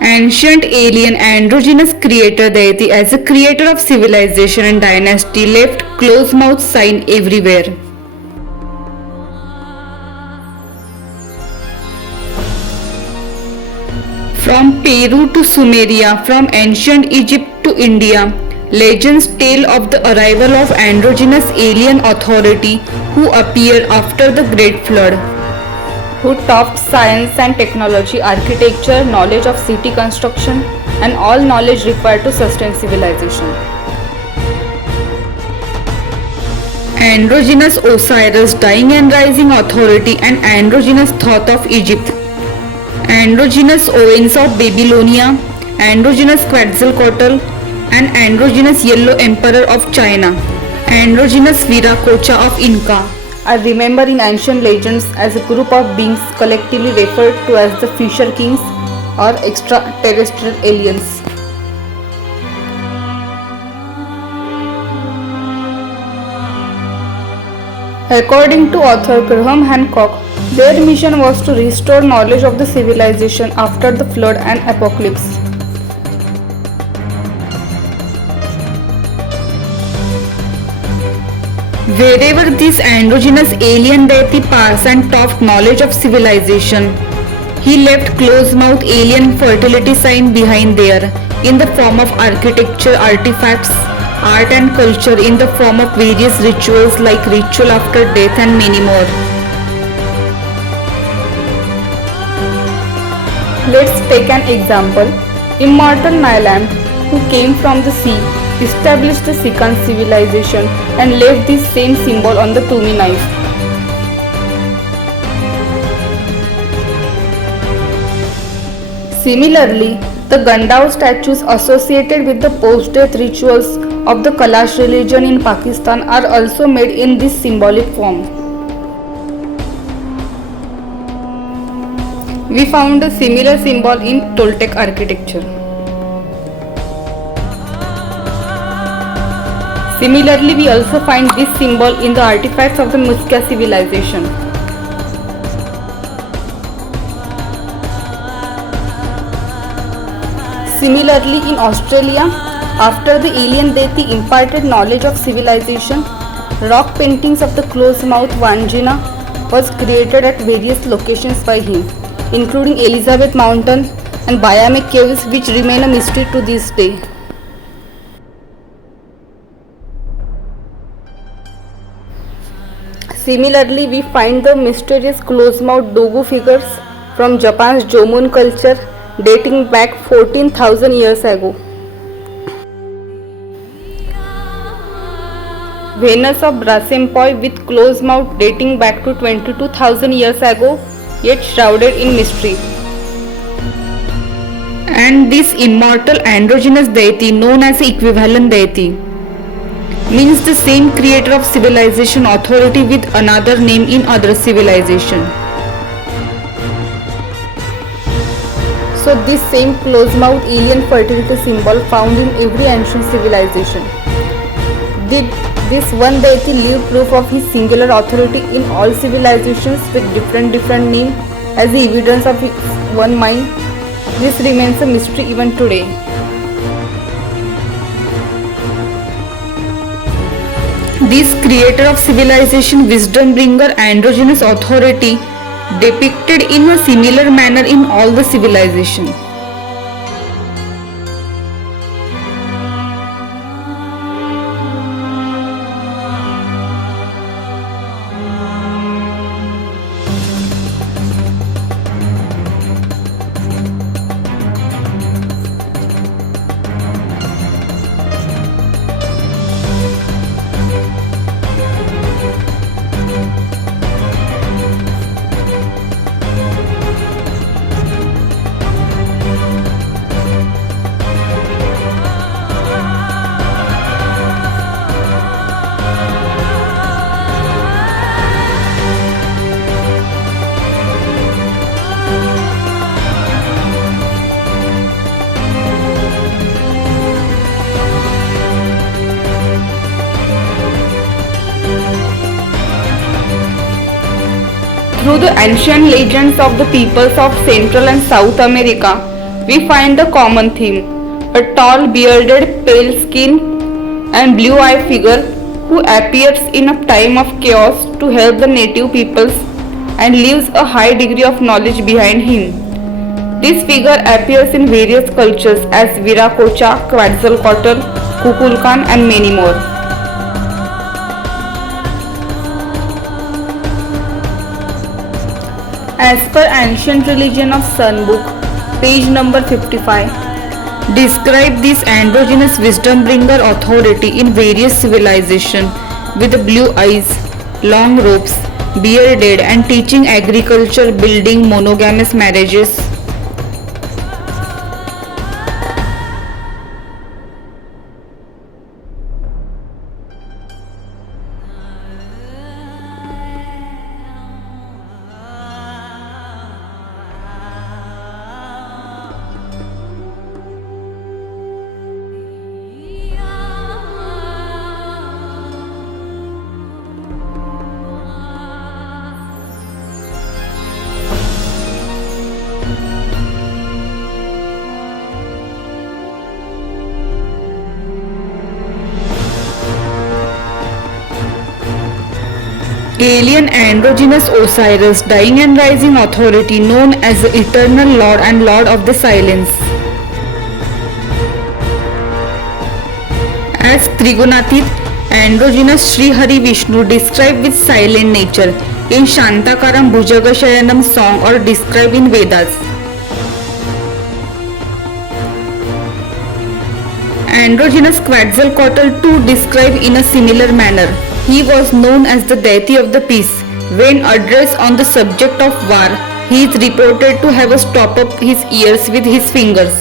Ancient alien androgynous creator deity as a creator of civilization and dynasty left close mouth sign everywhere. From Peru to Sumeria, from ancient Egypt to India, legends tell of the arrival of androgynous alien authority who appeared after the Great Flood, who taught science and technology, architecture, knowledge of city construction, and all knowledge required to sustain civilization. Androgynous Osiris, dying and rising authority, and androgynous Thoth of Egypt. Androgynous Owens of Babylonia, androgynous Quetzalcoatl, and androgynous Yellow Emperor of China, androgynous Viracocha of Inca, are remembered in ancient legends as a group of beings collectively referred to as the Fisher Kings or extraterrestrial aliens. According to author Graham Hancock, their mission was to restore knowledge of the civilization after the flood and apocalypse. Wherever this androgynous alien deity passed and taught knowledge of civilization, he left close-mouthed alien fertility sign behind there in the form of architecture, artifacts, art and culture in the form of various rituals like ritual after death and many more. Let's take an example. Immortal Nyland, who came from the sea, established the Sikan civilization and left this same symbol on the Tumi knife. Similarly, the Gandhar statues associated with the post-death rituals of the Kalash religion in Pakistan are also made in this symbolic form. We found a similar symbol in Toltec architecture. Similarly, we also find this symbol in the artifacts of the Muisca civilization. Similarly, in Australia, after the alien deity imparted knowledge of civilization, rock paintings of the close-mouthed Wandjina was created at various locations by him, including Elizabeth Mountain and Bayame Caves, which remain a mystery to this day. Similarly, we find the mysterious close-mouthed Dogu figures from Japan's Jomon culture dating back 14,000 years ago. Venus of Brassempouy with closed mouth dating back to 22,000 years ago, yet shrouded in mystery. And this immortal androgynous deity known as the equivalent deity means the same creator of civilization authority with another name in other civilization. So this same close-mouthed alien fertility symbol found in every ancient civilization. Did this one deity leave proof of his singular authority in all civilizations with different names as the evidence of his one mind? This remains a mystery even today. This creator of civilization, wisdom bringer, androgynous authority depicted in a similar manner in all the civilization. Through the ancient legends of the peoples of Central and South America, we find the common theme: a tall, bearded, pale-skinned, and blue-eyed figure who appears in a time of chaos to help the native peoples and leaves a high degree of knowledge behind him. This figure appears in various cultures as Viracocha, Quetzalcoatl, Kukulkan, and many more. As per Ancient Religion of Sun Book, page number 55, describe this androgynous wisdom bringer authority in various civilizations with blue eyes, long robes, bearded, and teaching agriculture, building, monogamous marriages. Alien androgynous Osiris, dying and rising authority known as the Eternal Lord and Lord of the Silence. As Trigunatit, androgynous Sri Hari Vishnu described with silent nature in Shantakaram Bhujagashayanam song or described in Vedas. Androgynous Quetzalcoatl too described in a similar manner. He was known as the deity of the peace. When addressed on the subject of war, he is reported to have stopped up his ears with his fingers.